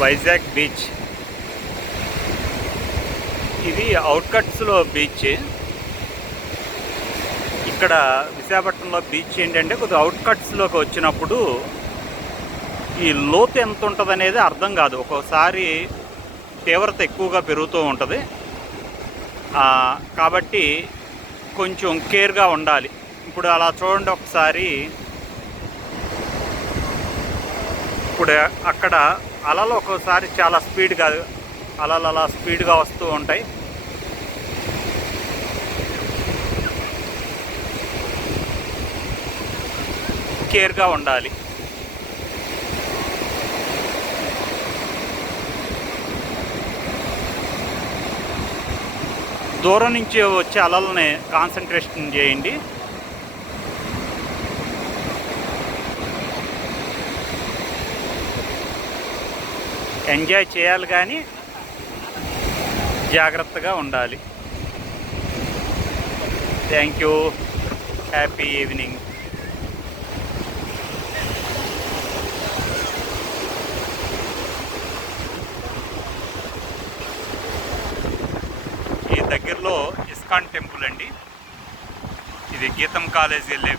Vizag beach. ఇది అవుట్కట్స్లో beach. ఇక్కడ విశాఖపట్నంలో బీచ్ ఏంటంటే కొద్దిగా అవుట్కట్స్లోకి వచ్చినప్పుడు ఈ లోతు ఎంత ఉంటుంది అనేది అర్థం కాదు. ఒక్కోసారి తీవ్రత ఎక్కువగా పెరుగుతూ ఉంటుంది. కాబట్టి కొంచెం కేర్గా ఉండాలి. ఇప్పుడు అలా చూడండి ఒకసారి. ఇప్పుడు అక్కడ అలలు ఒక్కోసారి చాలా స్పీడ్గా అలలు అలా స్పీడ్గా వస్తూ ఉంటాయి. కేర్గా ఉండాలి. దూరం నుంచి వచ్చే అలల్ని కాన్సన్ట్రేషన్ చేయండి. ఎంజాయ్ చేయాలి కానీ జాగ్రత్తగా ఉండాలి. Thank you. Happy evening. ఈ దగ్గరలో ఇస్కాన్ టెంపుల్ అండి. ఇది గీతం కాలేజ్ వెళ్ళే